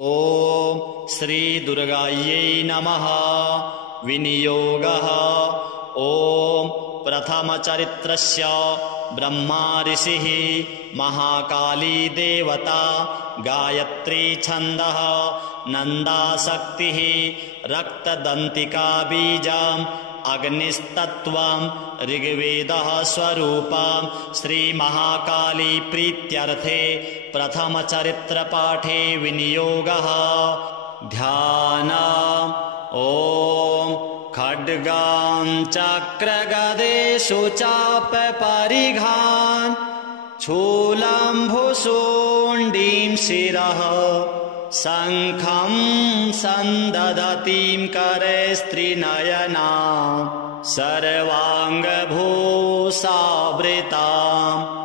ॐ श्री दुर्गायै नमः। विनियोगः। ॐ प्रथमचरित्रस्य ब्रह्मा ऋषिः, महाकाली देवता, गायत्री छन्दः, नन्दाशक्तिः, रक्तदन्तिका बीजम्, अग्निस्तत्त्वं, ऋग्वेदः स्वरूपं। श्रीमहाकाली प्रीत्यर्थे प्रथमचरित्रपाठे विनियोगः। ध्यानम्। ॐ खड्गां चक्रगदेषु चापपरिघान्, शूलम्भुशुण्डीं शिरः, शङ्खं सन्दधतीं करे स्त्रीनयनां, सर्वाङ्गभूषावृतां,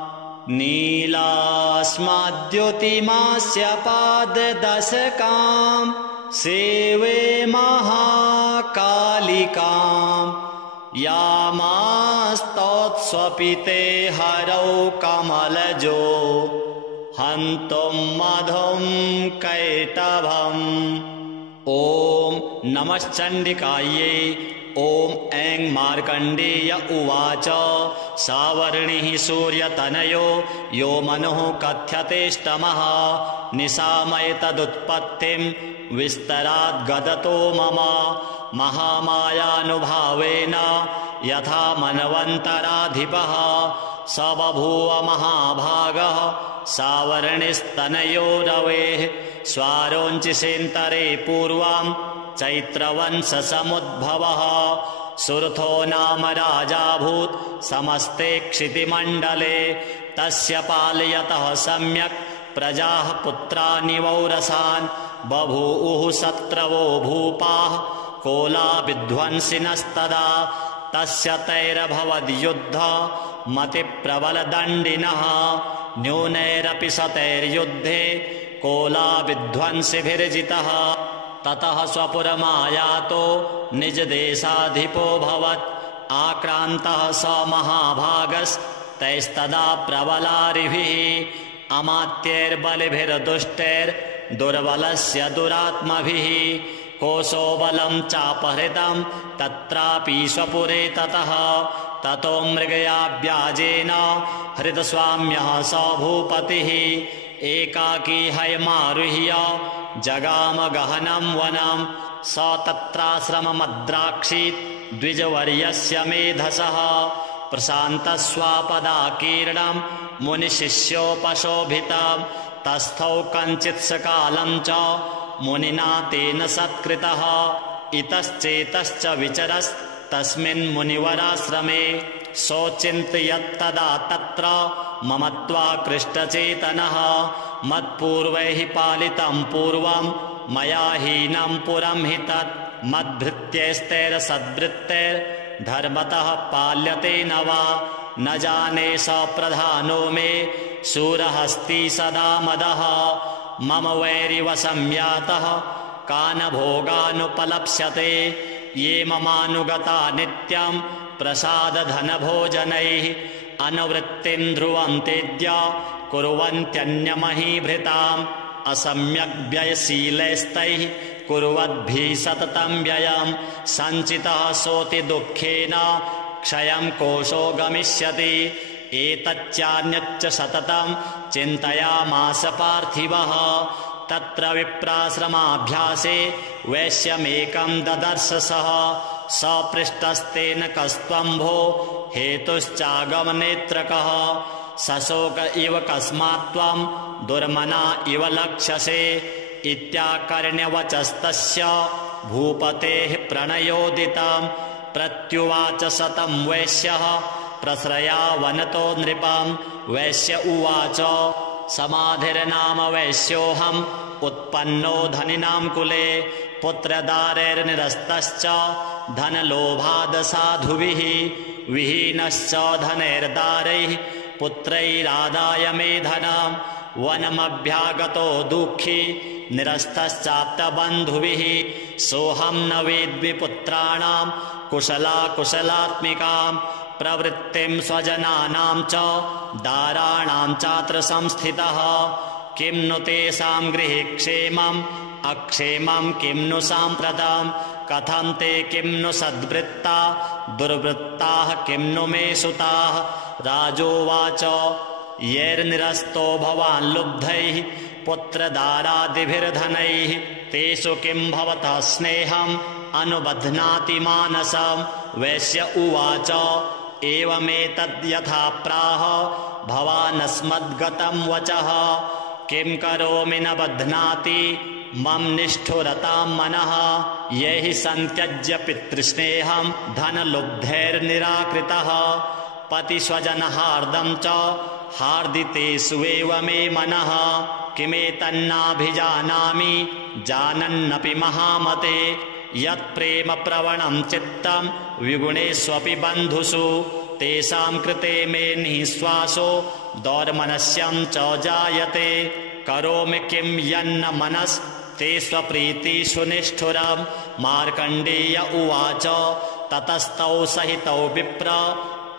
नीलास्मद्युतिमास्य पाददशकां, सेवे महाकालिकां, यामास्तौत्स्वपिते हरौ कमलजो, हन्तुं मधुं कैटभम्। ॐ नमश्चण्डिकायै। ॐ ऐं मार्कण्डेय उवाच। सावर्णिः सूर्यतनयो यो मनुः कथ्यतेष्टमः, निशामयतदुत्पत्तिं विस्तराद्गदतो मम, महामायानुभावेन यथा मन्वन्तराधिपः, स बभूव महाभागः सावर्णिस्तनयो रवेः, स्वारोञ्चिसेन्तरे पूर्वं चैत्रवंशसमुद्भवः, सुरथो नाम राजाभूत् समस्ते क्षितिमण्डले, तस्य पालयतः सम्यक् प्रजाः पुत्राणि वौरसान्, बभूवुः शत्रवो भूपाः कोलाविध्वंसिनस्तदा, तस्य तैरभवद्युद्ध मतिप्रबलदण्डिनः, न्यूनैरपि शतैर्युद्धे कोलाविध्वंसिभिर्जितः, ततः स्वपुरमायातो निजदेशाधिपोऽभवत्, आक्रान्तः स महाभागस्तैस्तदा प्रबलारिभिः, अमात्यैर्बलिभिर्दुष्टैर्दुर्बलस्य दुरात्मभिः, कोशो बलं चापहृतं तत्रापि स्वपुरे ततः, ततो मृगयाव्याजेन हृतस्वाम्यः स भूपतिः, एकाकी हयमारुह्य जगाम गहनं वनं, स तत्राश्रममद्राक्षीत् द्विजवर्यस्य मेधसः, प्रशान्तस्वापदाकीर्णं मुनिशिष्योपशोभितं, तस्थौ कञ्चित्सकालं च मुनिना तेन सत्कृतः, इतश्चेतश्च विचरस्तस्मिन् मुनिवराश्रमे, सोचिन्तयत्तदा तत्र ममत्वाकृष्टचेतनः, मत्पूर्वैः पालितं पूर्वं मया हीनं पुरं हि तत्, मद्भृत्यैस्तैरसद्भृत्यैर्धर्मतः पाल्यते न वा, न जाने स प्रधानो मे शूरहस्ती सदा मदः, मम वैरिवशं कान् भोगानुपलप्स्यते, ये ममानुगता नित्यं प्रसादधनभोजनैः, अनुवृत्तिं ध्रुवं तेद्य कुर्वन्त्यन्यमहीभृताम्, असम्यग्व्ययशीलैस्तैः कुर्वद्भिः सततं व्ययं, सञ्चितः सोति दुःखेन क्षयं कोशो गमिष्यति, एतच्चान्यच्च सततं चिन्तयामास पार्थिवः, तत्र विप्राश्रमाभ्यासे वैश्यमेकं ददर्श सः, सपृष्टस्तेन कस्त्वं भो हेतुश्चागमनेत्रकः, सशोक इव कस्मात्त्वं दुर्मना इव लक्ष्यसे, इत्याकर्ण्यवचस्तस्य भूपतेः प्रणयोदितं, प्रत्युवाच सतं वैश्यः प्रश्रयावनतो नृपं, वैश्य उवाच समाधिर्नाम वैश्योऽहम् उत्पन्नो धनिनां कुले, पुत्रदारैर्निरस्तश्च धनलोभाद् साधुभिः, विहीनश्च धनैर्दारैः पुत्रैरादाय मे धनं, वनमभ्यागतो दुःखी निरस्तश्चाप्तबन्धुभिः, सोऽहं न वेद्मि पुत्राणां कुशलाकुशलात्मिकां, प्रवृत्तिं स्वजनानां च दाराणां चात्र संस्थितः, किं नु तेषां गृहे क्षेमम् अक्षेमं किं नु साम्प्रतं कथं ते किं नु सद्वृत्ता दुर्वृत्ताः किं नु मे सुताः। राजोवाच यैर्निरस्तो भवान् लुब्धैः पुत्रदारादिभिर्धनैः तेषु किं भवतः स्नेहम् अनुबध्नाति मानसम्। वैश्य उवाच एवमेतद्यथा प्राह भवानस्मद्गतं वचः किं करोमि न बध्नाति मम निष्ठुरतां मनः। यैः सन्त्यज्य पितृस्नेहं धनलुब्धैर्निराकृतः पतिस्वजनहार्दं च हार्दितेष्वेव मे मनः। किमेतन्नाभिजानामि जानन्नपि महामते यत्प्रेम प्रवणं चित्तं विगुणेष्वपि बन्धुषु तेषां कृते मे निःश्वासो दौर्मनस्यं च जायते। करोमि किं यन्न मनस्ते स्वप्रीतिषु निष्ठुरम्। मार्कण्डेय उवाच ततस्तौ सहितौ विप्र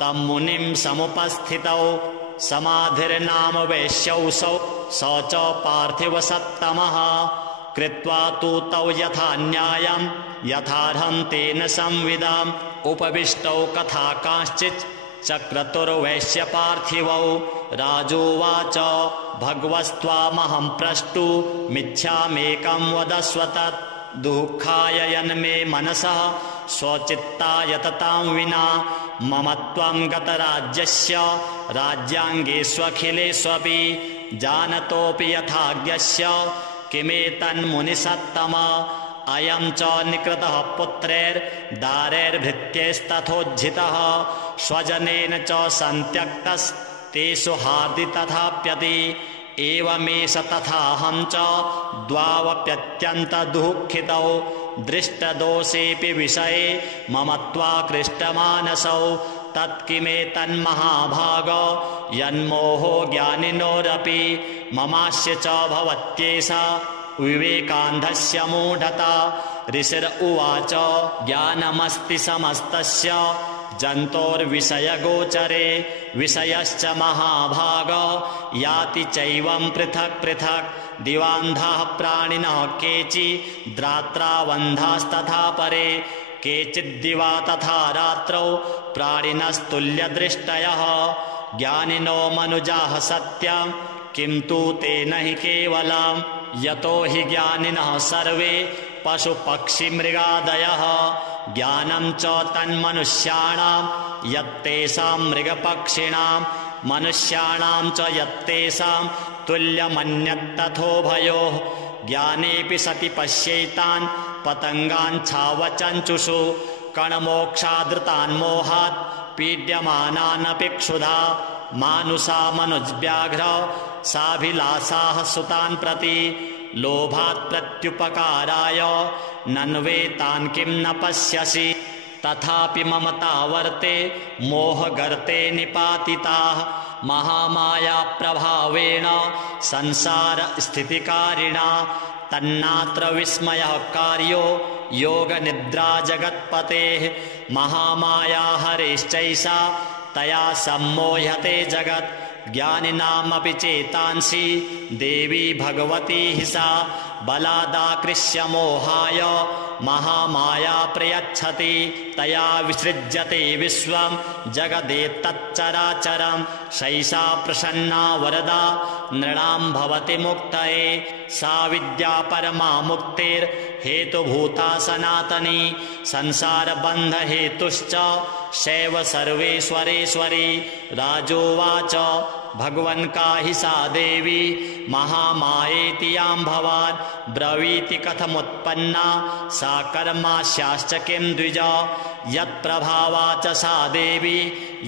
तं मुनिं समुपस्थितौ समाधिर्नाम वैश्यौसौ स च पार्थिवसत्तमः। कृत्वा तु तौ यथा न्यायं यथार्हं तेन संविदाम् उपविष्टौ कथा कांश्चित् चक्रतुर्वैश्यपार्थिवौ। राजोवाच भगवस्त्वामहं प्रष्टुमिच्छामेकं वदस्व तत् दुःखाय यन्मे मनसः स्वचित्ताय ततां विना। मम त्वं गतराज्यस्य राज्याङ्गेष्वखिलेष्वपि जानतोऽपि यथाज्ञस्य किमेतन्मुनिसत्तम। अयं च निकृतः पुत्रैर्दारैर्भृत्यैस्तथोज्झितः स्वजनेन च सन्त्यक्तस्तेषु हार्दि तथाप्यति। एवमेष तथाहं च द्वावप्यत्यन्तदुःखितौ दृष्टदोषेऽपि विषये मम त्वाकृष्टमानसौ। तत्किमेतन्महाभाग यन्मोहो ज्ञानिनोरपि ममास्य च भवत्येषा विवेकान्धस्य मूढता। ऋषिर उवाच ज्ञानमस्ति समस्तस्य जन्तोर्विषयगोचरे विषयश्च महाभाग याति चैवं पृथक् पृथक् दिवान्धाः प्राणिनः केचिद्रात्रावन्धास्तथा परे केचिद्दिवा तथा रात्रौ प्राणिनस्तुल्यदृष्टयः। ज्ञानिनो मनुजाः सत्यं किं तु तेन हि केवलम् यतो हि ज्ञानिनः सर्वे पशुपक्षिमृगादयः। ज्ञानं च तन्मनुष्याणां यत्तेषां मृगपक्षिणां मनुष्याणां च यत्तेषां तुल्यमन्यत्तथोभयोः। ज्ञानेऽपि सति पश्यैतान् पतङ्गान् छावचञ्चुषु कणमोक्षादृतान् मोहात् पीड्यमानानपि क्षुधा मानुषा मनुजव्याघ्र साभिलाषाः सुतान् प्रति लोभात् प्रत्युपकाराय नन्वेतान् किं न पश्यसि। तथापि ममता वर्ते मोहगर्ते निपातिताः महामाया प्रभावेण संसार स्थितिकारिणा। तन्नात्र विस्मयः कार्यो योगनिद्रा जगत्पतेः महामाया हरेश्चैषा तया सम्मोह्यते जगत्। ज्ञानिनामपि चेतांसि देवी भगवती हि सा बलादाकृष्य मोहाय महामाया प्रयच्छति। तया विसृज्यते विश्वं जगदेतच्चराचरं सैषा प्रसन्ना वरदा नृणां भवति मुक्तये। सा विद्या परमा मुक्तिर्हेतुभूता सनातनी संसारबन्धहेतुश्च शैव सर्वेश्वरेश्वरी। राजोवाच भगवन् काहि सा देवी महामायेति यां भवान् ब्रवीति कथमुत्पन्ना सा कर्मास्याश्च किं द्विज। यत्प्रभावा च सा देवी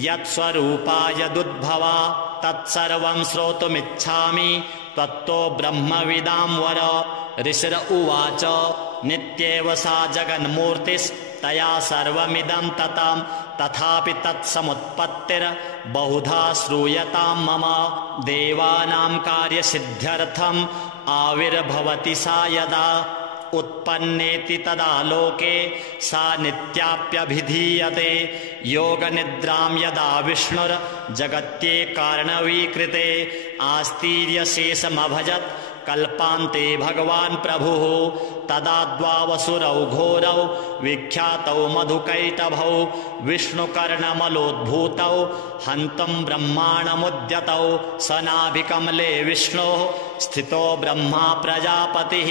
यत्स्वरूपा यदुद्भवा तत्सर्वं श्रोतुमिच्छामि त्वत्तो ब्रह्मविदां वर। ऋषिर उवाच नित्येव सा जगन्मूर्तिस्तया सर्वमिदं ततं तथापि तत्समुत्पत्तिर्बहुधा श्रूयतां मम। देवानां कार्यसिद्ध्यर्थम् आविर्भवति सा यदा उत्पन्नेति तदा लोके सा नित्याप्यभिधीयते। योगनिद्रां यदा विष्णुर्जगत्ये कारणवीकृते आस्तीर्यशेषमभजत् कल्पान्ते भगवान् प्रभुः। तदा द्वावसुरौ घोरौ विख्यातौ मधुकैटभौ विष्णुकर्णमलोद्भूतौ हन्तुं ब्रह्माणमुद्यतौ। स नाभिकमले विष्णोः स्थितो ब्रह्मा प्रजापतिः।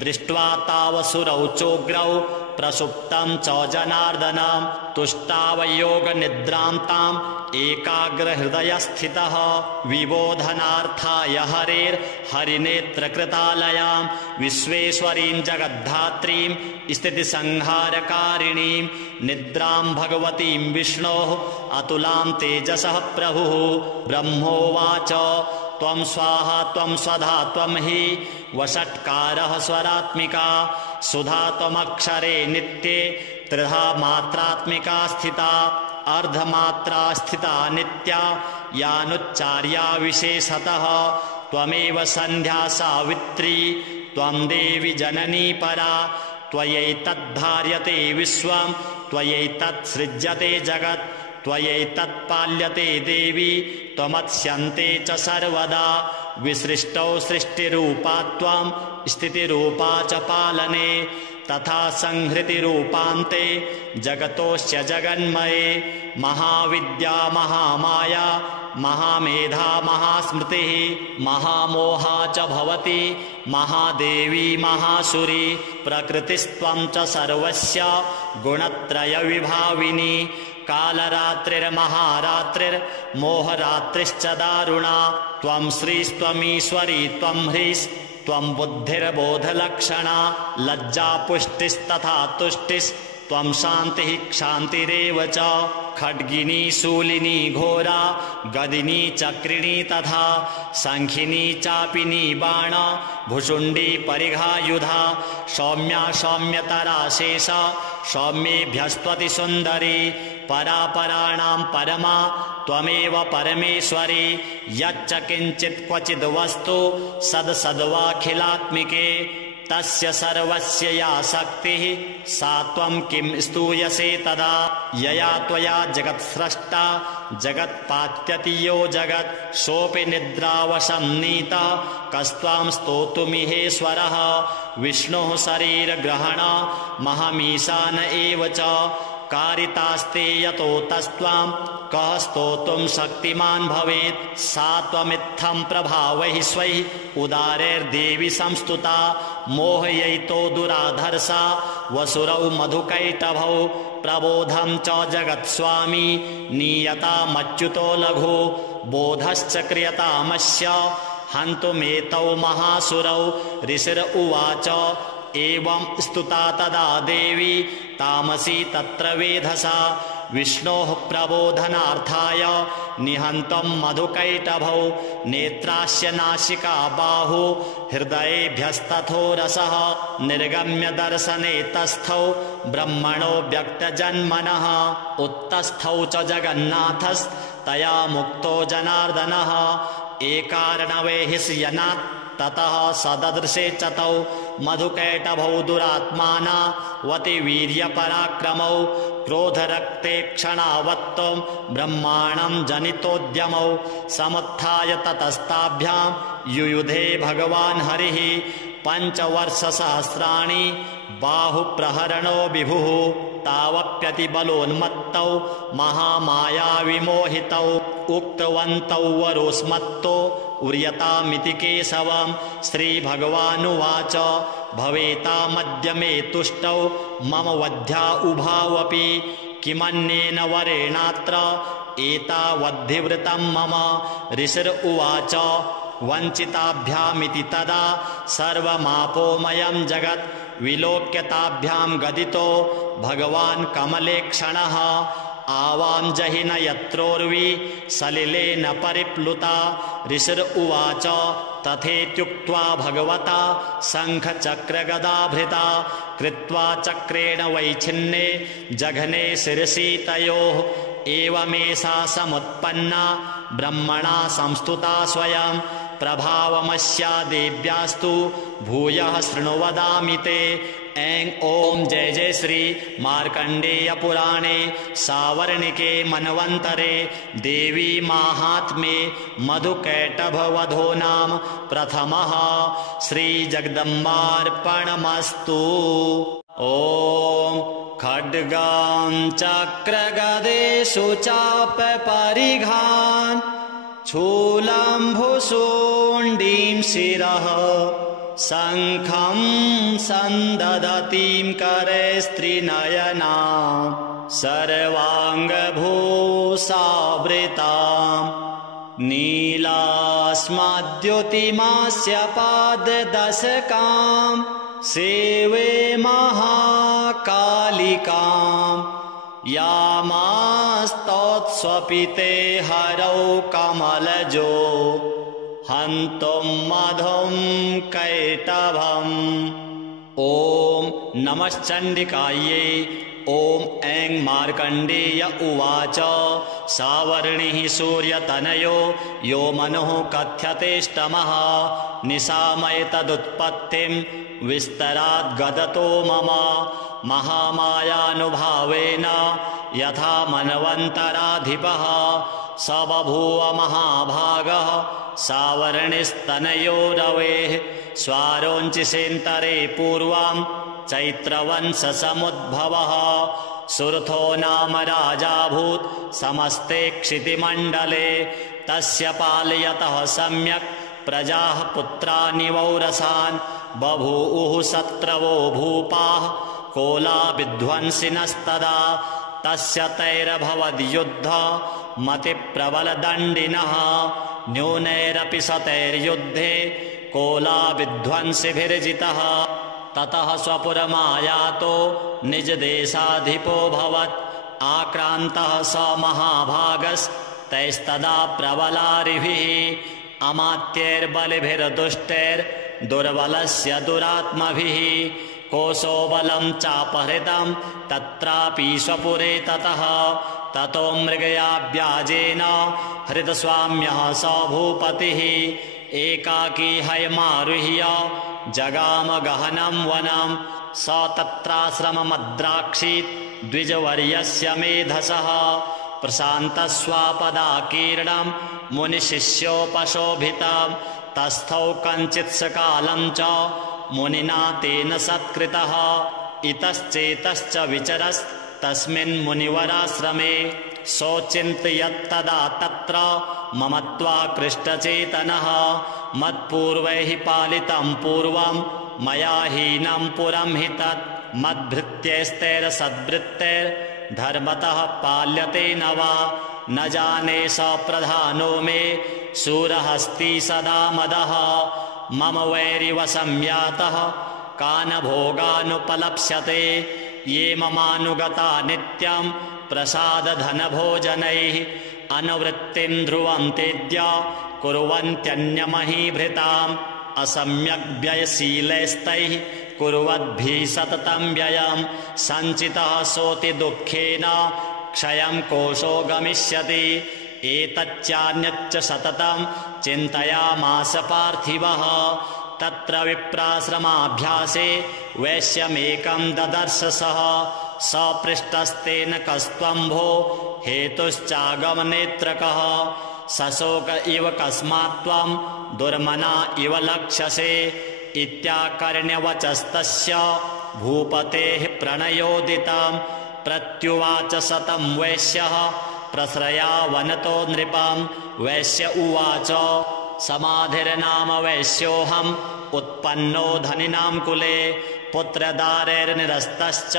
दृष्ट्वा तावसुरौ चोग्रौ प्रसुप्तं च जनार्दनं तुष्टावयोगनिद्रां ताम् एकाग्रहृदयस्थितः। विबोधनार्थाय हरिनेत्रकृतालयां विश्वेश्वरीं जगद्धात्रीं स्थितिसंहारकारिणीं निद्रां भगवतीं विष्णोः अतुलां तेजसः प्रभुः। ब्रह्मोवाच त्वं स्वाहा त्वं स्वधा त्वं हि वषट्कारः स्वरात्मिका सुधा त्वमक्षरे नित्ये त्रिधा मात्रात्मिका स्थिता। अर्धमात्रा स्थिता नित्या यानुच्चार्या विशेषतः। त्वमेव सन्ध्या सावित्री त्वं देवी जननी परा। त्वयैतद्धार्यते विश्वं त्वयैतत्सृज्यते जगत् त्वयैतत्पाल्यते देवी त्वमत्स्यन्ते च सर्वदा। विसृष्टौ सृष्टिरूपा त्वं स्थितिरूपा च पालने तथा संहृतिरूपान्ते जगतोऽस्य जगन्मये। महाविद्या महामाया महामेधा महास्मृतिः महामोहा च भवति महादेवी महासुरी। प्रकृतिस्त्वं च सर्वस्य गुणत्रयविभाविनी। कालरात्रिर्महारात्रिर्मोहरात्रिश्च दारुणा। त्वं श्रीस्त्वमीश्वरी त्वं ह्रीस्त्वं बुद्धिर्बोधलक्षणा। लज्जा पुष्टिस्तथा तुष्टिस्त्वं शान्तिः क्षान्तिरेव च। खड्गिनी शूलिनी घोरा गदिनी चक्रिणी तथा शङ्खिनी चापिनी बाण भुषुण्डी परिघायुधा। सौम्या सौम्यतरा शेषा सौम्येभ्यस्त्वति सुन्दरी। परापराणां परमा त्वमेव परमेश्वरी। यच्च किञ्चित् क्वचिद् वस्तु सद्सद्वाखिलात्मिके तस्य सर्वस्य या शक्तिः सा त्वं किं स्तूयसे तदा। यया त्वया जगत्स्रष्टा जगत्पात्यति यो जगत् सोऽपि निद्रावशं नीतः कस्त्वां स्तोतुमिहेश्वरः। विष्णोः शरीरग्रहण महमीशान एव च। कारितास्ते यतो तस्त्वां कः स्तोतुं शक्तिमान् भवेत्। सा त्वमित्थं प्रभावैः स्वैः उदारैर्देवी संस्तुता। मोहयैतो दुराधर्षा वसुरौ मधुकैटभौ प्रबोधं च जगत्स्वामी नीयतामच्युतो लघु। बोधश्च क्रियतामस्य हन्तुमेतौ महासुरौ। ऋषिरुवाच एवं स्तुता तदा देवी तामसी तत्र वेधसा। विष्णोः प्रबोधनार्थाय निहन्तं मधुकैटभौ। नेत्रास्य नासिका बाहु हृदयेभ्यस्तथो रसः। निर्गम्य दर्शने तस्थौ ब्रह्मणो व्यक्तजन्मनः। उत्तस्थौ च जगन्नाथस्तया मुक्तो जनार्दनः। एकार्णवेहिष्यनात् ततः सददृशे च तौ मधुकैटभौ दुरात्माना वतिवीर्यपराक्रमौ। क्रोधरक्ते क्षणावत्तं ब्रह्माणं जनितोद्यमौ। समुत्थाय ततस्ताभ्यां युयुधे भगवान् हरिः। 5 वर्षसहस्राणि बाहुप्रहरणो विभुः। तावप्यतिबलोन्मत्तौ महामायाविमोहितौ। उक्तवन्तौ वरोस्मत्तो उर्यतामिति केशवम्। श्रीभगवानुवाच भवेतामद्य मे तुष्टौ मम वध्या उभावपि। किमन्येन वरेणात्र एतावद्धिवृतं मम। ऋषिरुवाच वञ्चिताभ्यामिति तदा सर्वमापोमयं जगत्। विलोक्यताभ्यां गदितो भगवान् कमलेक्षणः। आवां जहिन यत्रोर्वी सलिलेन परिप्लुता। ऋषिरुवाच तथेत्युक्त्वा भगवता शङ्खचक्रगदाभृता कृत्वा चक्रेण वैच्छिन्ने जघने शिरसि तयोः। एवमेषा समुत्पन्ना ब्रह्मणा संस्तुता स्वयं। प्रभावमस्या देव्यास्तु भूयः शृणु वदामि ते। ऐं ओम जय जय श्री मार्कंडेय पुराणे सावर्णिके मनवंतरे देवी माहात्म्ये मधुकैटभवधो नाम प्रथमः। श्री जगदम्बार्पणमस्तु। ओम खड्गां चक्रगदेषु चापपरिघान् शूलम्भुशुण्डीं शिरः शङ्खं सन्ददतीं करैस्त्रिनयना सर्वाङ्गभूषावृतां नीलास्मद्युतिमास्य पाददशकां सेवे महाकालिकां यामास्तौत्स्वपिते हरौ कमलजो हन्तुं मधुं कैटभम्। ओम नमश्चण्डिकायै। ओम ऐं मार्कण्डेय उवाच सावर्णिः सूर्यतनयो यो मनुः कथ्यतेष्टमः निशामय तदुत्पत्तिं विस्तराद्गदतो मम महामायानुभावेन यथा मनवन्तराधिपः स बभूव महाभागः सावर्णिस्तनयो रवेः स्वारोञ्चिसेन्तरे पूर्वं चैत्रवंशसमुद्भवः सुरथो नाम राजाभूत् समस्ते क्षितिमण्डले तस्य पालयतः सम्यक् प्रजाः पुत्रानि वौरसान् बभूवुः शत्रवो भूपाः कोलाविध्वंसिनस्तदा तस्य तैरभवद्युद्ध मतिप्रबलदण्डिनः न्यूनैरपि शतैर्युद्धे कोलाविध्वंसिभिर्जितः ततः स्वपुरमायातो निजदेशाधिपोऽभवत् आक्रान्तः स महाभागस्तैस्तदा प्रबलारिभिः अमात्यैर्बलिभिर्दुष्टैर्दुर्बलस्य दुरात्मभिः कोशो बलं चापहृतं तत्रापि स्वपुरे ततः ततो मृगयाव्याजेन हृतस्वाम्यः स भूपतिः एकाकी हयमारुह्य जगाम गहनं वनं स तत्राश्रममद्राक्षीत् द्विजवर्यस्य मेधसः प्रशान्तस्वापदाकीर्णं मुनिशिष्योपशोभितं तस्थौ कञ्चित् सकालं च मुनिना तेन सत्कृतः इतश्चेतश्च विचरस्तस्मिन् मुनिवराश्रमे सोचिन्तयत्तदा तत्र ममत्वाकृष्टचेतनः मत्पूर्वैः पालितं पूर्वं मया हीनं पुरं हि तत् मद्भृत्यैस्तैरसद्भृत्यैर्धर्मतः पाल्यते न वा न जाने स प्रधानो मे शूरहस्ति सदा मदः मम वैरिव संयातः कान् भोगानुपलप्स्यते ये ममानुगता नित्यं प्रसादधनभोजनैः अनुवृत्तिं ध्रुवं तेद्य कुर्वन्त्यन्यमहीभृताम् असम्यग्व्ययशीलैस्तैः कुर्वद्भिः सततं व्ययं सञ्चितः सोति दुःखेन क्षयं कोशो गमिष्यति एतच्चान्यच्च सततं चिन्तयामास पार्थिवः तत्र विप्राश्रमाभ्यासे वैश्यमेकं ददर्श सः सपृष्टस्तेन कस्त्वं भो हेतुश्चागमनेत्रकः सशोक इव कस्मात् त्वं दुर्मना इव लक्ष्यसे इत्याकर्ण्यवचस्तस्य भूपतेः प्रणयोदितं प्रत्युवाच सतं वैश्यः प्रश्रयावनतो नृपं वैश्य उवाच समाधिर्नाम वैश्योऽहम् उत्पन्नो धनिनां कुले पुत्रदारैर्निरस्तश्च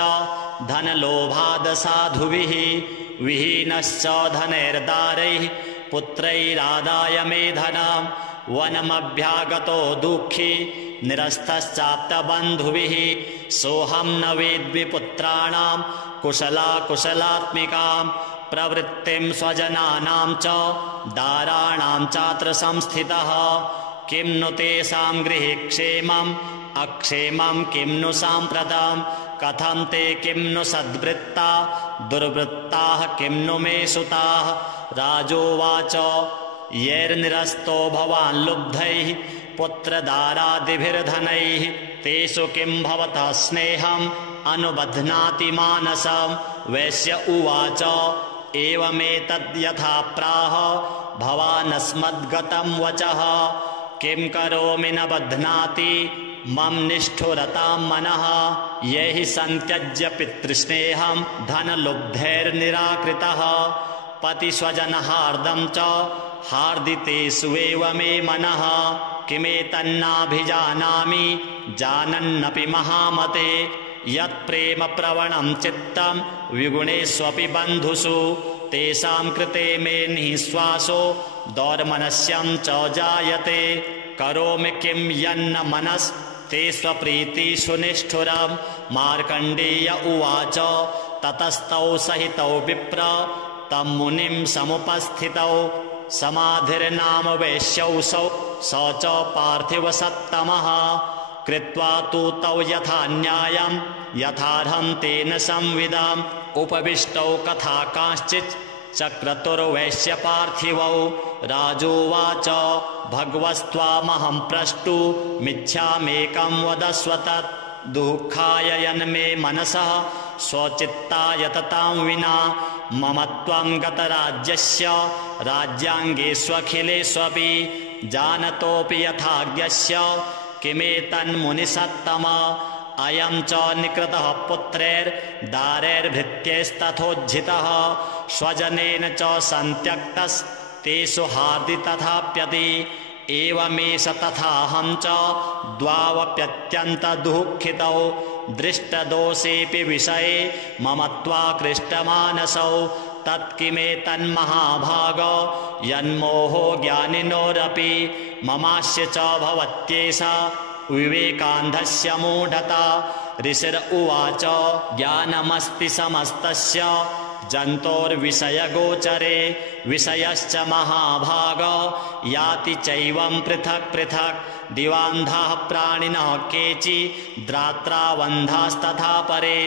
धनलोभाद् साधुभिः विहीनश्च धनैर्दारैः पुत्रैरादाय मे धनं वनमभ्यागतो दुःखी निरस्तश्चाप्तबन्धुभिः सोऽहं न वेद्मि पुत्राणां कुशलाकुशलात्मिकां प्रवृत्तिं स्वजनानां च दाराणां चात्र संस्थितः किं नु तेषां गृहे क्षेमम् अक्षेमं किं नु साम्प्रतं कथं ते किं नु सद्वृत्ता दुर्वृत्ताः किं नु मे सुताः राजोवाच येर्निरस्तो भवान् लुब्धैः पुत्रदारादिभिर्धनैः तेषु किं भवतः स्नेहम् अनुबध्नाति मानसम्। वैश्य उवाच एवमेतद्यथा प्राह भवानस्मद्गतं वचः किं करोमि न बध्नाति मम निष्ठुरतां मनः। ये हि सन्त्यज्य पितृस्नेहं धनलुब्धैर्निराकृतः पतिस्वजनहार्दं च हार्दितेष्वेव मे मनः। किमेतन्नाभिजानामि जानन्नपि महामते यत्प्रेम प्रवणं चित्तं विगुणेष्वपि बन्धुषु तेषां कृते मे निःश्वासो दौर्मनस्यं च जायते। करोमि किं यन्न मनस्ते स्वप्रीतिषु निष्ठुरम्। मार्कण्डेय उवाच ततस्तौ सहितौ विप्र तं मुनिं समुपस्थितौ समाधिर्नाम वैश्यौसौ स च पार्थिवसत्तमः। कृत्वा तु तौ यथा न्यायं यथार्हं तेन संविदाम् उपविष्टौ कथा कांश्चित् चक्रतुर्वैश्यपार्थिवौ। राजोवाच भगवस्त्वामहं प्रष्टुमिच्छामेकं वदस्व तत् दुःखाय यन्मे मनसः स्वचित्ताय ततां विना। मम त्वं गतराज्यस्य राज्याङ्गेष्वखिलेष्वपि जानतोऽपि यथाज्ञस्य किमेतन्मुनिसत्तम। अयं च निकृतः पुत्रैर्दारैर्भृत्यैस्तथोज्झितः स्वजनेन च सन्त्यक्तस्तेषु हार्दि तथाप्यति। एवमेष तथाहं च द्वावप्यत्यन्तदुःखितौ दृष्टदोषेऽपि विषये मम त्वाकृष्टमानसौ। तत्किमेतन्महाभाग यन्मोहो ज्ञानिनोरपि ममास्य च भवत्येषा विवेकान्धस्य मूढता। ऋषिर उवाच ज्ञानमस्ति समस्तस्य जन्तोर्विषयगोचरे विषयश्च महाभाग याति चैवं पृथक् पृथक्। दिवान्धाः प्राणिनः केचिद्रात्रावन्धास्तथा परे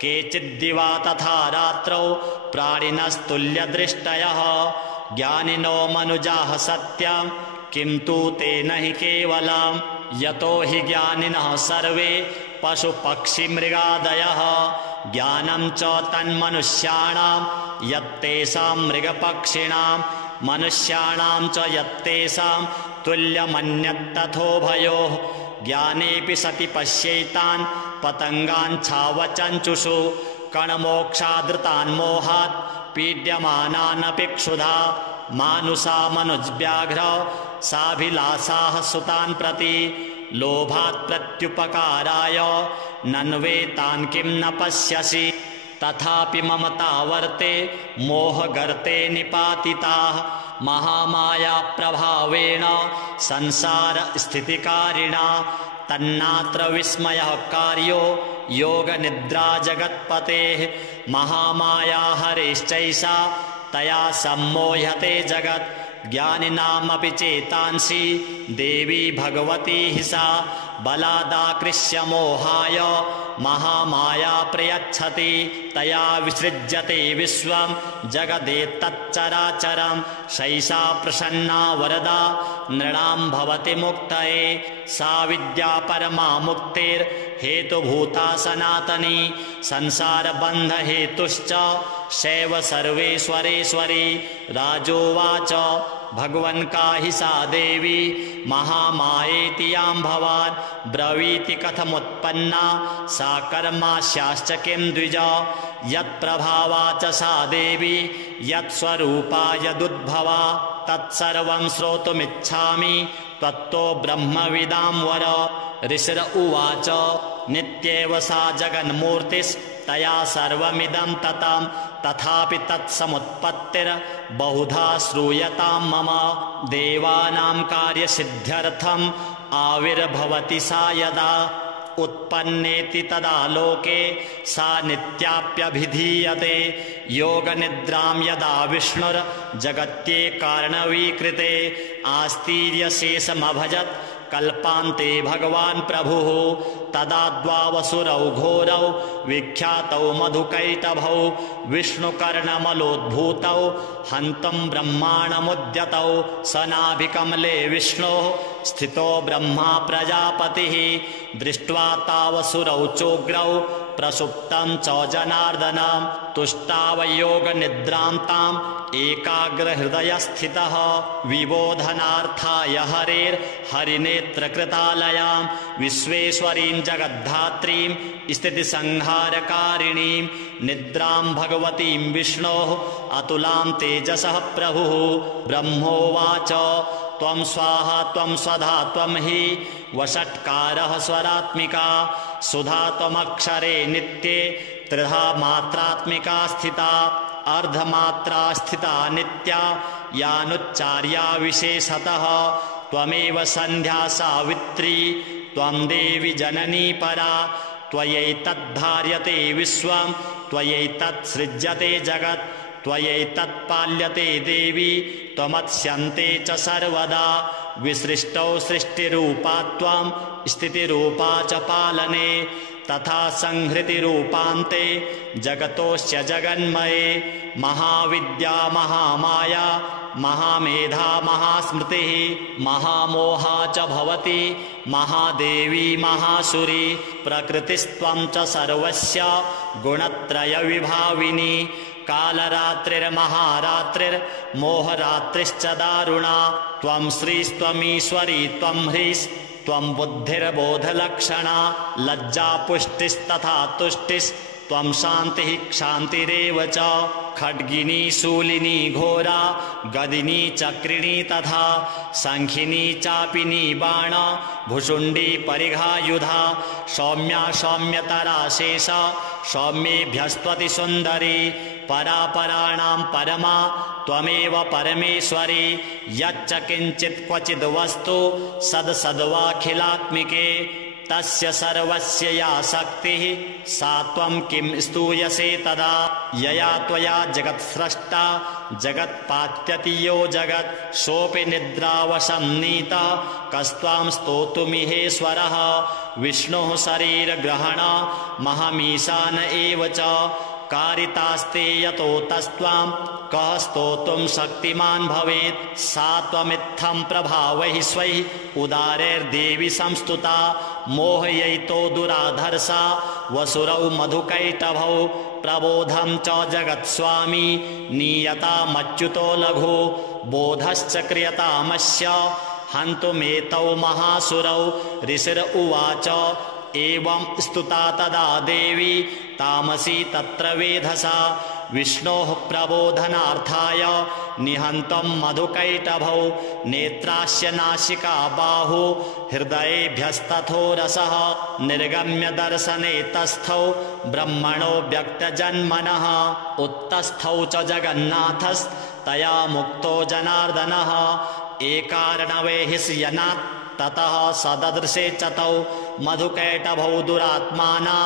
केचिद्दिवा तथा रात्रौ प्राणिनस्तुल्यदृष्टयः। ज्ञानिनो मनुजाः सत्यं किं तु तेन हि केवलम्। यतो हि ज्ञानिनः सर्वे पशुपक्षिमृगादयः ज्ञानं च तन्मनुष्याणां यत्तेषां मृगपक्षिणां मनुष्याणां च यत्तेषां तुल्यमन्यत्तथोभयोः। ज्ञानेऽपि सति पश्यैतान् पतङ्गान् छावचञ्चुषु कणमोक्षादृतान् मोहात् पीड्यमानानपि क्षुधा। मानुषा मनुजव्याघ्र साभिलाषाः सुतान् प्रति लोभात् प्रत्युपकाराय नन्वेतान् किं न पश्यसि। तथापि ममता वर्ते मोहगर्ते निपातिताः महामाया प्रभावेण संसार स्थितिकारिणा। तन्नात्र विस्मयः कार्यो योगनिद्रा जगत्पतेः। महामाया हरेश्चैषा तया सम्मोह्यते जगत्। ज्ञानिनामपि चेतांसि देवी भगवती हि सा बलादाकृष्य मोहाय महामाया प्रयच्छति। तया विसृज्यते विश्वं जगदेतच्चराचरं सैषा प्रसन्ना वरदा नृणां भवति मुक्तये। सा विद्या परमा मुक्तिर्हेतुभूता सनातनी संसारबन्धहेतुश्च सैव सर्वेश्वरेश्वरी। राजोवाच भगवन् का हि सा देवी महामायेति यां भवान् ब्रवीति कथमुत्पन्ना सा कर्मास्याश्च किं द्विज। यत्प्रभावा च सा देवी यत्स्वरूपा यदुद्भवा तत्सर्वं श्रोतुमिच्छामि त्वत्तो ब्रह्मविदां वर। ऋषिर उवाच नित्येव सा जगन्मूर्तिस्तया सर्वमिदं ततं तथापि तत्समुत्पत्तिर्बहुधा श्रूयतां मम। देवानां कार्यसिद्ध्यर्थम् आविर्भवति सा यदा उत्पन्नेति तदा लोके सा नित्याप्यभिधीयते। योगनिद्रां यदा विष्णुर्जगत्ये कारणवीकृते आस्तीर्यशेषमभजत् कल्पान्ते भगवान् प्रभुः तदा द्वावसुरौ घोरौ विख्यातौ मधुकैटभौ विष्णुकर्णमलोद्भूतौ हन्तुं ब्रह्माणमुद्यतौ सनाभिकमले विष्णोः स्थितो ब्रह्मा प्रजापतिः दृष्ट्वा तावसुरौ चोग्रौ प्रसुप्तं च जनार्दनं तुष्टावयोगनिद्रां ताम् एकाग्रहृदयस्थितः विबोधनार्थाय हरिनेत्रकृतालयां विश्वेश्वरीं जगद्धात्रीं स्थितिसंहारकारिणीं निद्रां भगवतीं विष्णोः अतुलां तेजसः प्रभुः ब्रह्मोवाच त्वं स्वाहा त्वं स्वधा त्वं हि वषट्कारः स्वरात्मिका सुधा त्वमक्षरे नित्ये त्रिधा मात्रात्मिका स्थिता अर्धमात्रा स्थिता नित्या यानुच्चार्या विशेषतः त्वमेव सन्ध्या सावित्री त्वं देवी जननी परा त्वयैतद्धार्यते विश्वं त्वयैतत्सृज्यते जगत् त्वयैतत्पाल्यते देवी त्वमत्स्यन्ते च सर्वदा विसृष्टौ सृष्टिरूपा त्वं स्थितिरूपा च पालने तथा संहृतिरूपान्ते जगतोऽस्य जगन्मये महाविद्या महामाया महामेधा महास्मृतिः महामोहा च भवति महादेवी महासुरी प्रकृतिस्त्वं च सर्वस्य गुणत्रयविभाविनी कालरात्रिर्महारात्रिर्मोहरात्रिश्च दारुणा त्वं श्रीस्त्वमीश्वरी त्वं ह्रीस्त्वं बुद्धिर्बोधलक्षणा लज्जा पुष्टिस्तथा तुष्टिस्त्वं शान्तिः क्षान्तिरेव च खड्गिनी शूलिनी घोरा गदिनी चक्रिणी तथा शङ्खिनी चापिनी बाण भुषुण्डी परिघायुधा सौम्या सौम्यतरा शेषा सौम्येभ्यस्त्वति सुन्दरी परापराणां परमा त्वमेव परमेश्वरी यच्च किञ्चित् क्वचिद् वस्तु सद्सद्वाखिलात्मिके तस्य सर्वस्य या शक्तिः सा त्वं किं स्तूयसे तदा यया त्वया जगत्स्रष्टा जगत्पात्यति यो जगत् सोऽपि निद्रावशं नीतः कस्त्वां स्तोतुमिहेश्वरः विष्णोः शरीरग्रहण महमीशान एव च कारितास्ते यतो तस्त्वां कः स्तोतुं शक्तिमान् भवेत् सा त्वमित्थं प्रभावैः स्वैः उदारैर्देवी संस्तुता मोहयैतो दुराधर्षा वसुरौ मधुकैटभौ प्रबोधं च जगत्स्वामी नीयतामच्युतो लघु बोधश्च क्रियतामस्य हन्तुमेतौ महासुरौ ऋषिर उवाच एवं स्तुता तदा देवी तामसी तत्र वेधसा विष्णोः प्रबोधनार्थाय निहन्तं मधुकैटभौ नेत्रास्य नासिका बाहु हृदयेभ्यस्तथो रसः निर्गम्य दर्शने तस्थौ ब्रह्मणो व्यक्तजन्मनः उत्तस्थौ च जगन्नाथस्तया मुक्तो जनार्दनः एकार्णवेहिष्यनात् ततः सददृशे च तौ मधुकैटभौ दुरात्माना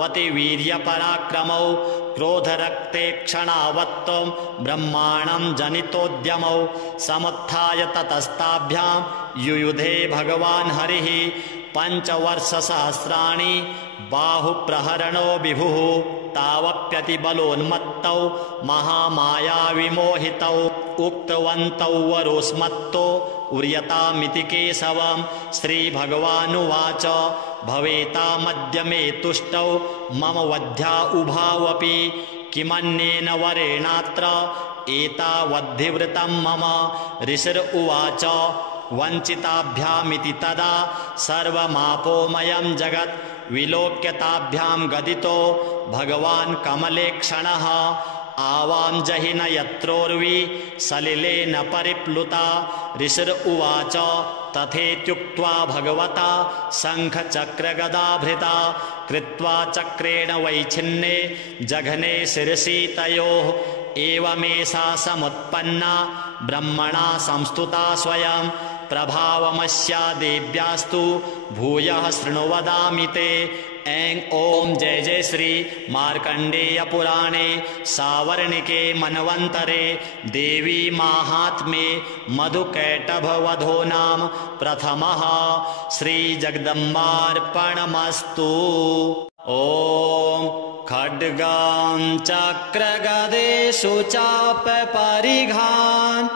वतिवीर्यपराक्रमौ क्रोधरक्ते क्षणावत्तं ब्रह्माणं जनितोद्यमौ समुत्थाय ततस्ताभ्यां युयुधे भगवान् हरिः पञ्चवर्षसहस्राणि बाहुप्रहरणो विभुः तावप्यतिबलोन्मत्तौ महामायाविमोहितौ उक्तवन्तौ वरोस्मत्तो उर्यतामिति केशवं श्रीभगवानुवाच भवेतामद्य मे तुष्टौ मम वध्या उभावपि किमन्येन वरेणात्र एतावद्धिवृतं मम ऋषिर उवाच वञ्चिताभ्यामिति तदा सर्वमापोमयं जगत् विलोक्यताभ्यां गदितो भगवान् कमलेक्षणः आवां जहिन यत्रोर्वी सलिलेन परिप्लुता ऋषिर उवाच तथेत्युक्त्वा भगवता शङ्खचक्रगदाभृता कृत्वा चक्रेण वैच्छिन्ने जघने शिरसि तयोः एवमेषा समुत्पन्ना ब्रह्मणा संस्तुता स्वयं प्रभावमस्या देव्यास्तु भूयः शृणु वदामि ते ऐं ॐ जय जय श्री मार्कण्डेय पुराणे सावर्णिके मन्वन्तरे देवी माहात्म्ये मधुकैटभवधो नाम प्रथमः श्रीजगदम्बार्पणमस्तु। ॐ खड्गं चक्रगदेषु चापपरिघान्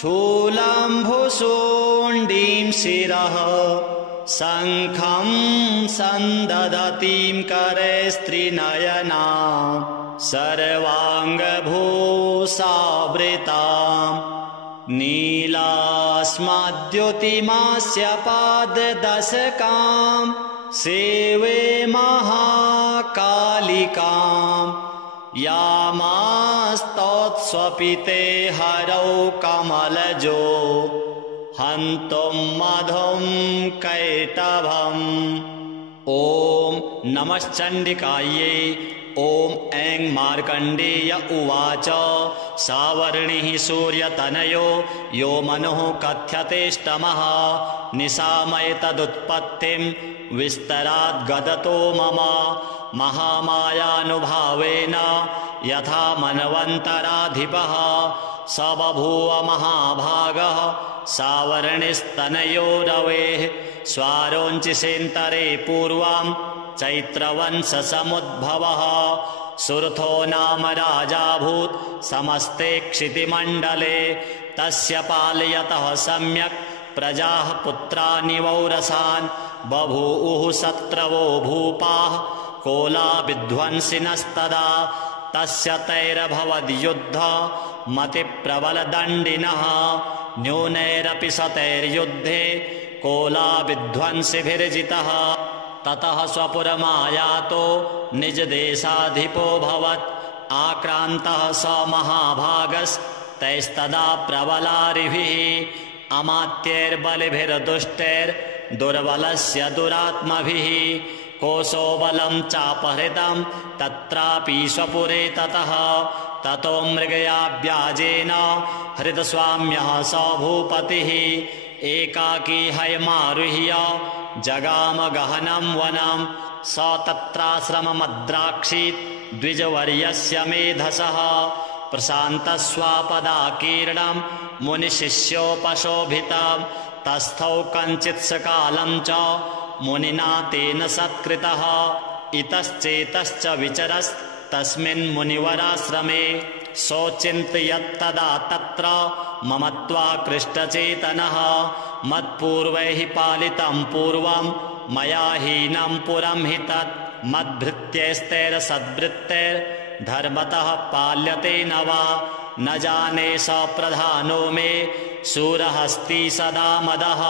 शूलम्भुशुण्डीं शिरः शङ्खं सन्ददतीं करैस्त्रिनयना सर्वाङ्गभूषावृतां नीलास्मद्युतिमास्य पाददशकां सेवे महाकालिकां यामास्तौत्स्वपिते हरौ कमलजो हन्तुं मधुं कैटभम्। ॐ नमश्चण्डिकायै। ॐ ऐं मार्कण्डेय उवाच सावर्णिः सूर्यतनयो यो मनुः कथ्यतेष्टमः निशामय तदुत्पत्तिं विस्तराद्गदतो मम महामायानुभावेन यथा मन्वन्तराधिपः स बभूव महाभागः सावर्णिस्तनयो रवेः स्वारोञ्चिसेन्तरे पूर्वं चैत्रवंशसमुद्भवः सुरथो नाम राजाभूत् समस्ते क्षितिमण्डले तस्य पालयतः सम्यक् प्रजाः पुत्रानि वौरसान् बभूवुः शत्रवो भूपाः कोलाविध्वंसिनस्तदा तस्य तैरभवद्युद्ध मतिप्रबलदण्डिनः न्यूनैरपि शतैर्युद्धे कोलाविध्वंसिभिर्जितः ततः स्वपुरमायातो निजदेशाधिपोऽभवत् आक्रान्तः स महाभागस्तैस्तदा प्रबलारिभिः अमात्यैर्बलिभिर्दुष्टैर्दुर्बलस्य दुरात्मभिः कोशो बलं चापहृतं तत्रापि स्वपुरे ततः ततो मृगयाव्याजेन हृतस्वाम्यः स भूपतिः एकाकी हयमारुह्य जगाम गहनं वनं स तत्राश्रममद्राक्षीत् द्विजवर्यस्य मेधसः प्रशान्तस्वापदाकीर्णं मुनिशिष्योपशोभितं तस्थौ कञ्चित् सकालं च मुनिना तेन सत्कृतः इतश्चेतश्च विचरस्तस्मिन् मुनिवराश्रमे सोचिन्तयत्तदा तत्र ममत्वाकृष्टचेतनः मत्पूर्वैः पालितं पूर्वं मया हीनं पुरं हि तत् मद्भृत्यैस्तैरसद्भृत्यैर्धर्मतः पाल्यते न वा न जाने स प्रधानो मे शूरहस्ति सदा मदः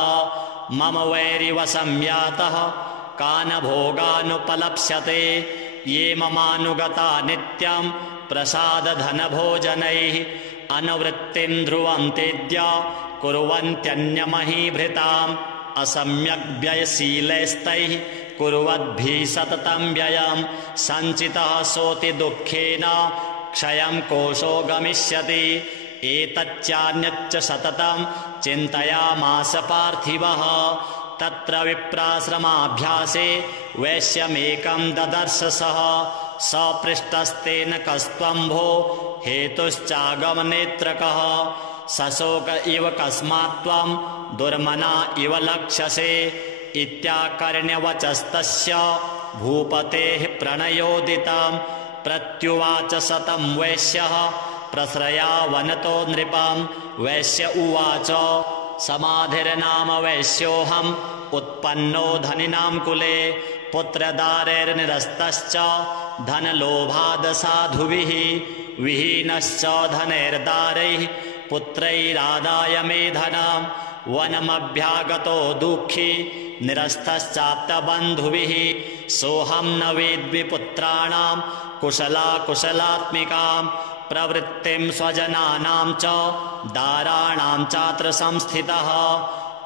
मम वैरिवसंयातः कान् भोगानुपलप्स्यते ये ममानुगता नित्यं प्रसादधनभोजनैः अनुवृत्तिं ध्रुवं तेद्य कुर्वन्त्यन्यमहीभृताम् असम्यग्व्ययशीलैस्तैः कुर्वद्भिः सततं व्ययं सञ्चितः सोति दुःखेन क्षयं कोशो गमिष्यति एतच्चान्यच्च सततं चिन्तयामास पार्थिवः तत्र विप्राश्रमाभ्यासे वैश्यमेकं ददर्श सः सपृष्टस्तेन कस्त्वं भो हेतुश्चागमनेत्रकः सशोक इव कस्मात्त्वं दुर्मना इव लक्ष्यसे इत्याकर्ण्यवचस्तस्य भूपतेः प्रणयोदितं प्रत्युवाच सतं वैश्यः प्रश्रयावनतो नृपं वैश्य उवाच समाधिर्नाम वैश्योऽहम् उत्पन्नो धनिनां कुले पुत्रदारैर्निरस्तश्च धनलोभाद् साधुभिः विहीनश्च धनैर्दारैः पुत्रैरादाय मे धनं वनमभ्यागतो दुःखी निरस्तश्चाप्तबन्धुभिः सोऽहं न वेद्मि पुत्राणां कुशलाकुशलात्मिकां प्रवृत्तिं स्वजनानां च दाराणां चात्र संस्थितः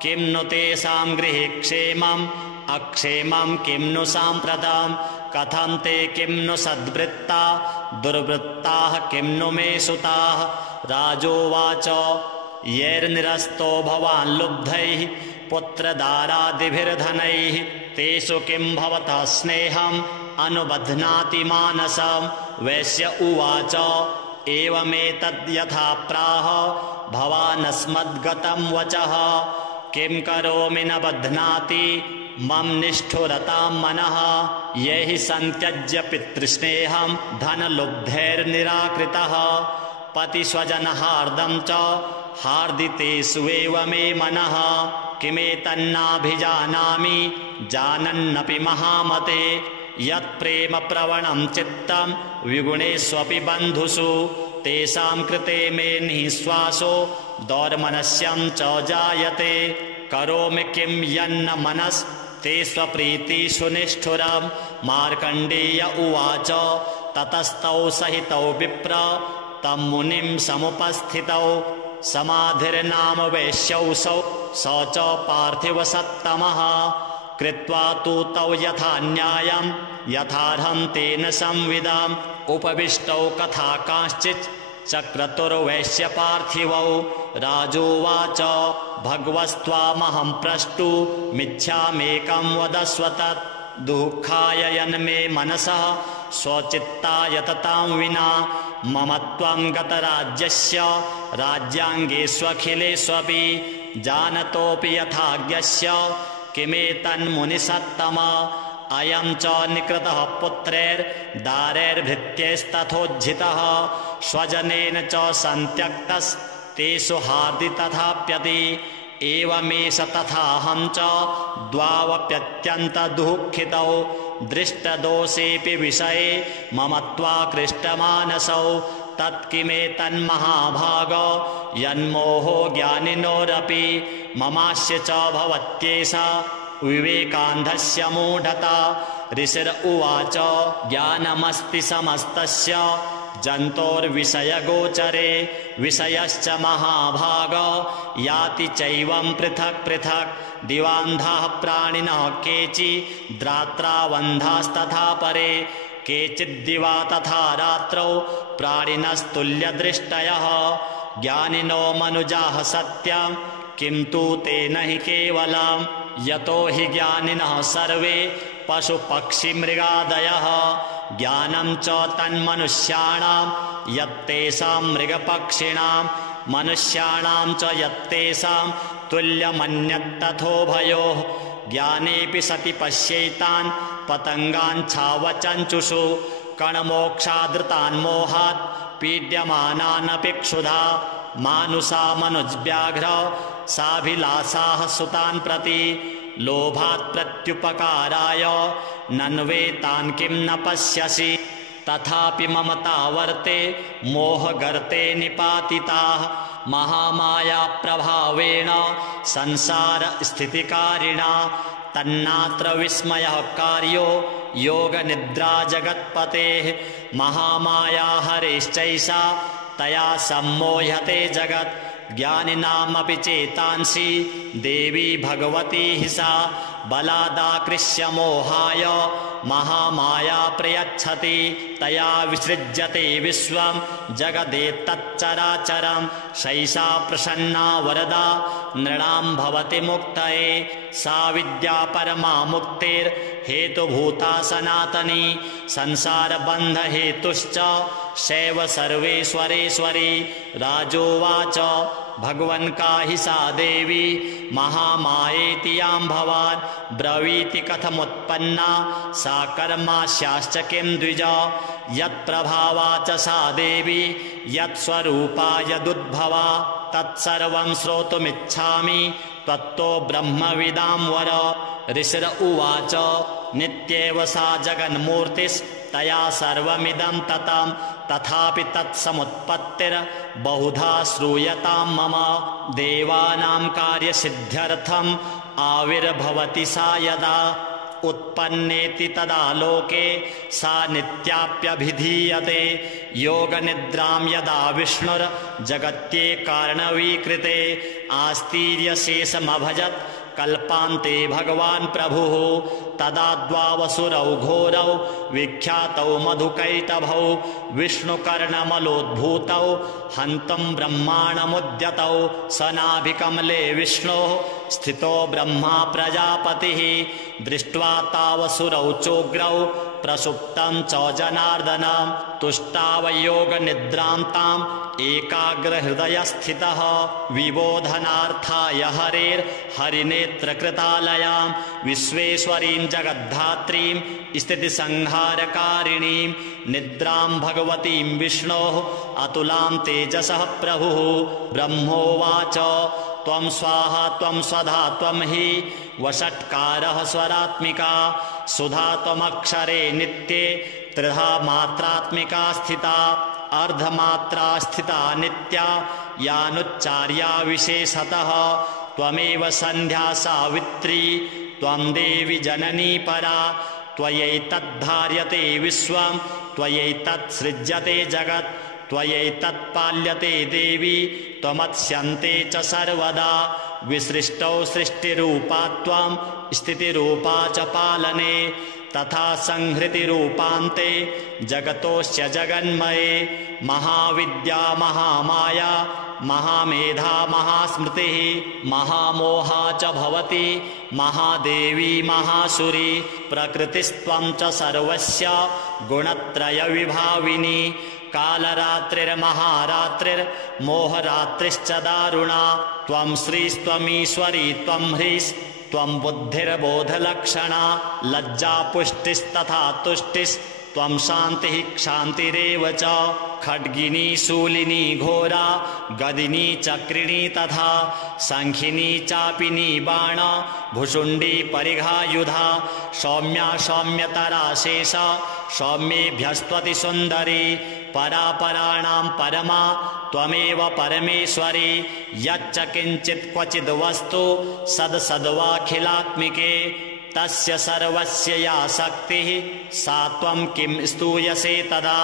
किं नु तेषां गृहे क्षेमम् अक्षेमं किं नु साम्प्रतं कथं ते किं नु सद्वृत्ता दुर्वृत्ताः किं नु मे सुताः राजोवाच यैर्निरस्तो भवान् लुब्धैः पुत्रदारादिभिर्धनैः तेषु किं भवतः स्नेहम् अनुबध्नाति मानसम्। वैश्य उवाच एवमेतद्यथा प्राह भवानस्मद्गतं वचः। किं करोमि न बध्नाति मम निष्ठुरतां मनः। ये हि सन्त्यज्य पितृस्नेहं धनलुब्धैर्निराकृतः। पतिस्वजनहार्दं च हार्दितेष्वेव मे मनः। किमेतन्नाभिजानामि जानन्नपि महामते। यत्प्रेम प्रवणं चित्तं विगुणेष्वपि बन्धुषु तेषां कृते मे निःश्वासो दौर्मनस्यं च जायते। करोमि किं यन्न मनस्ते स्वप्रीतिषु निष्ठुरम्। मार्कण्डेय उवाच ततस्तौ सहितौ विप्र तं मुनिं समुपस्थितौ। समाधिर्नाम वैश्यौसौ स च पार्थिवसत्तमः। कृत्वा तु तौ यथा न्यायं यथार्हं तेन संविदाम्। उपविष्टौ कथा कांश्चित् चक्रतुर्वैश्यपार्थिवौ। राजोवाच भगवस्त्वामहं प्रष्टुमिच्छामेकं वदस्व तत्। दुःखाय यन्मे मनसः स्वचित्ताय ततां विना। मम त्वं गतराज्यस्य राज्याङ्गेष्वखिलेष्वपि जानतोऽपि यथाज्ञस्य किमेतन्मुनिसत्तम। अयं च निकृतः पुत्रैर्दारैर्भृत्यैस्तथोज्झितः। स्वजनेन च सन्त्यक्तस्तेषु हार्दि तथाप्यति। एवमेष तथाहं च द्वावप्यत्यन्तदुःखितौ। दृष्टदोषेऽपि विषये मम त्वाकृष्टमानसौ। तत्किमेतन्महाभाग यन्मोहो ज्ञानिनोरपि। ममास्य च भवत्येषा विवेकान्धस्य मूढता। ऋषिर उवाच ज्ञानमस्ति समस्तस्य जन्तोर्विषयगोचरे। विषयश्च महाभाग याति चैवं पृथक् पृथक्। दिवान्धाः प्राणिनः केचिद्रात्रावन्धास्तथा परे। केचिद्दिवा तथा रात्रौ प्राणिनस्तुल्यदृष्टयः। ज्ञानिनो मनुजाः सत्यं किं तु तेन हि केवलम्। यतो हि ज्ञानिनः सर्वे पशुपक्षिमृगादयः। ज्ञानं च तन्मनुष्याणां यत्तेषां मृगपक्षिणां। मनुष्याणां च यत्तेषां तुल्यमन्यत्तथोभयोः। ज्ञानेऽपि सति पश्येतान् पतङ्गान् छावचञ्चुषु। कणमोक्षादृतान् मोहात् पीड्यमानानपि क्षुधा। मानुषा मनुजव्याघ्र साभिलाषाः सुतान् प्रति। लोभात् प्रत्युपकाराय नन्वेतान् किं न पश्यसि। तथापि ममता वर्ते मोहगर्ते निपातिताः। महामाया प्रभावेण संसार स्थितिकारिणा। तन्नात्र विस्मयः कार्यो योगनिद्रा जगत्पतेः। महामाया हरेश्चैषा तया सम्मोह्यते जगत्। ज्ञानिनामपि चेतांसि देवी भगवती हि सा। बलादाकृष्य मोहाय महामाया प्रयच्छति। तया विसृज्यते विश्वं जगदेतच्चराचरं। सैषा प्रसन्ना वरदा नृणां भवति मुक्तये। सा विद्या परमा मुक्तिर्हेतुभूता सनातनी। संसारबन्धहेतुश्च सैव सर्वेश्वरेश्वरी। राजोवाच भगवन् का हि सा देवी महामायेति यां भवान्। ब्रवीति कथमुत्पन्ना सा कर्मास्याश्च किं द्विज। यत्प्रभावा च सा देवी यत्स्वरूपा यदुद्भवा। तत्सर्वं श्रोतुमिच्छामि त्वत्तो ब्रह्मविदां वर। ऋषिर उवाच नित्येव सा जगन्मूर्तिस्तया सर्वमिदं ततं। तथापि तत्समुत्पत्तिर्बहुधा श्रूयतां मम। देवानां कार्यसिद्ध्यर्थम् आविर्भवति सा यदा। उत्पन्नेति तदा लोके सा नित्याप्यभिधीयते। योगनिद्रां यदा विष्णुर्जगत्ये कारणवीकृते। आस्तीर्यशेषमभजत् कल्पान्ते भगवान् प्रभुः। तदा द्वावसुरौ घोरौ विख्यातौ मधुकैटभौ। विष्णुकर्णमलोद्भूतौ हन्तुं ब्रह्माणमुद्यतौ। स नाभिकमले विष्णोः स्थितो ब्रह्मा प्रजापतिः दृष्ट्वा तावसुरौ चोग्रौ प्रसुप्तं च जनार्दनं तुष्टावयोगनिद्रां ताम् एकाग्रहृदयस्थितः विबोधनार्थाय हरिनेत्रकृतालयां विश्वेश्वरीं जगद्धात्रीं स्थितिसंहारकारिणीं निद्रां भगवतीं विष्णोः अतुलां तेजसः प्रभुः ब्रह्मोवाच त्वं स्वाहा त्वं स्वधा त्वं हि वषट्कारः स्वरात्मिका सुधा त्वमक्षरे नित्ये त्रिधा मात्रात्मिका स्थिता अर्धमात्रा स्थिता नित्या यानुच्चार्या विशेषतः त्वमेव सन्ध्या सावित्री त्वं देवी जननी परा त्वयैतद्धार्यते विश्वं त्वयैतत्सृज्यते जगत् त्वयैतत्पाल्यते देवी त्वमत्स्यन्ते च सर्वदा विसृष्टौ सृष्टिरूपा त्वं स्थितिरूपा च पालने तथा संहृतिरूपान्ते जगतोऽस्य जगन्मये महाविद्या महामाया महामेधा महास्मृतिः महामोहा च भवति महादेवी महासुरी प्रकृतिस्त्वं च सर्वस्य गुणत्रयविभाविनी कालरात्रिर्महारात्रिर्मोहरात्रिश्च दारुणा त्वं श्रीस्त्वमीश्वरी त्वं ह्रीस्त्वं बुद्धिर्बोधलक्षणा लज्जा पुष्टिस्तथा तुष्टिस्त्वं शान्तिः क्षान्तिरेव च खड्गिनी शूलिनी घोरा गदिनी चक्रिणी तथा शङ्खिनी चापिनी बाण भुषुण्डी परिघायुधा सौम्या सौम्यतरा शेषा सौम्येभ्यस्त्वति सुन्दरी परापराणां परमा त्वमेव परमेश्वरी यच्च किञ्चित् क्वचिद् वस्तु सद्सद्वाखिलात्मिके तस्य सर्वस्य या शक्तिः सा त्वं किं स्तूयसे तदा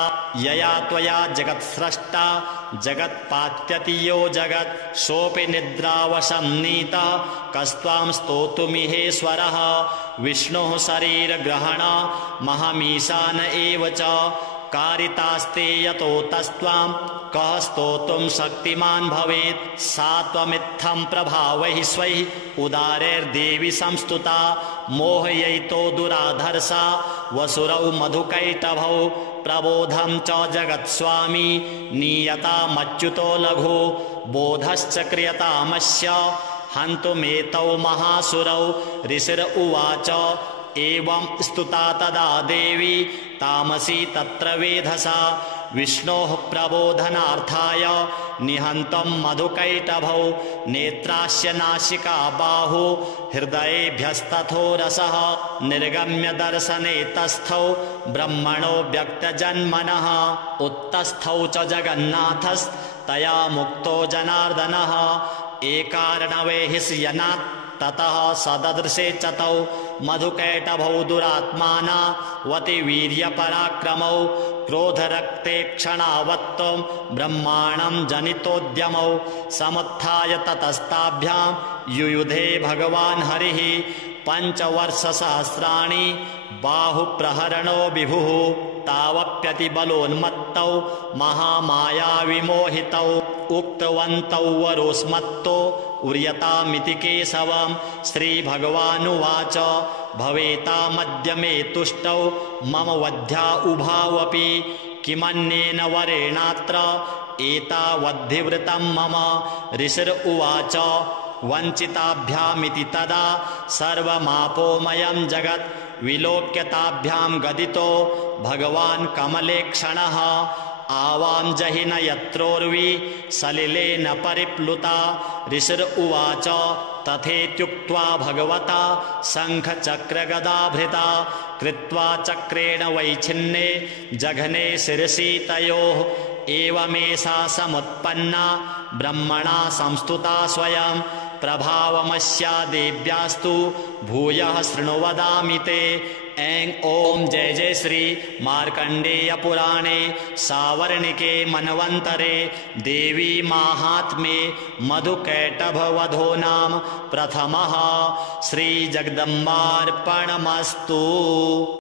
यया त्वया जगत्स्रष्टा जगत्पात्यति यो जगत् सोऽपि निद्रावशं नीतः कस्त्वां स्तोतुमिहेश्वरः विष्णोः शरीरग्रहण महमीशान एव च कारितास्ते यतो तस्त्वां कः स्तोतुं शक्तिमान् भवेत् सा त्वमित्थं प्रभावैः स्वैः उदारैर्देवी संस्तुता मोहयैतो दुराधर्षा वसुरौ मधुकैटभौ प्रबोधं च जगत्स्वामी नीयतामच्युतो लघु बोधश्च क्रियतामस्य हन्तुमेतौ महासुरौ ऋषिर उवाच एवं स्तुता तदा देवी तामसी तत्र वेधसा विष्णोः प्रबोधनार्थाय निहन्तं मधुकैटभौ नेत्रास्य नासिका बाहु हृदयेभ्यस्तथो रसः निर्गम्य दर्शने तस्थौ ब्रह्मणो व्यक्तजन्मनः उत्तस्थौ च जगन्नाथस्तया मुक्तो जनार्दनः एकार्णवेहिष्यनात् ततः सददृशे च तौ मधुकैटभौ दुरात्माना वतिवीर्यपराक्रमौ क्रोधरक्ते क्षणावत्तं ब्रह्माणं जनितोद्यमौ समुत्थाय ततस्ताभ्यां युयुधे भगवान् हरिः पञ्चवर्षसहस्राणि बाहुप्रहरणो विभुः तावप्यतिबलोन्मत्तौ महामायाविमोहितौ उक्तवन्तौ वरोस्मत्तो उर्यतामिति केशवं श्रीभगवानुवाच भवेतामद्य मे तुष्टौ मम वध्या उभावपि किमन्येन वरेणात्र एतावद्धिवृतं मम ऋषिर उवाच वञ्चिताभ्यामिति तदा सर्वमापोमयं जगत् विलोक्यताभ्यां गदितो भगवान् कमलेक्षणः आवां जहिन यत्रोर्वी सलिलेन परिप्लुता ऋषिर उवाच तथेत्युक्त्वा भगवता शङ्खचक्रगदाभृता कृत्वा चक्रेण वैच्छिन्ने जघने शिरसि तयोः एवमेषा समुत्पन्ना ब्रह्मणा संस्तुता स्वयं प्रभावमस्या देव्यास्तु भूयः शृणु वदामि ते ऐं ओम जय जय श्री मार्कंडेय पुराणे सावर्णिके मनवंतरे देवी माहात्म्ये मधुकैटभवधो नाम प्रथमः। श्री जगदम्बार्पणमस्तु।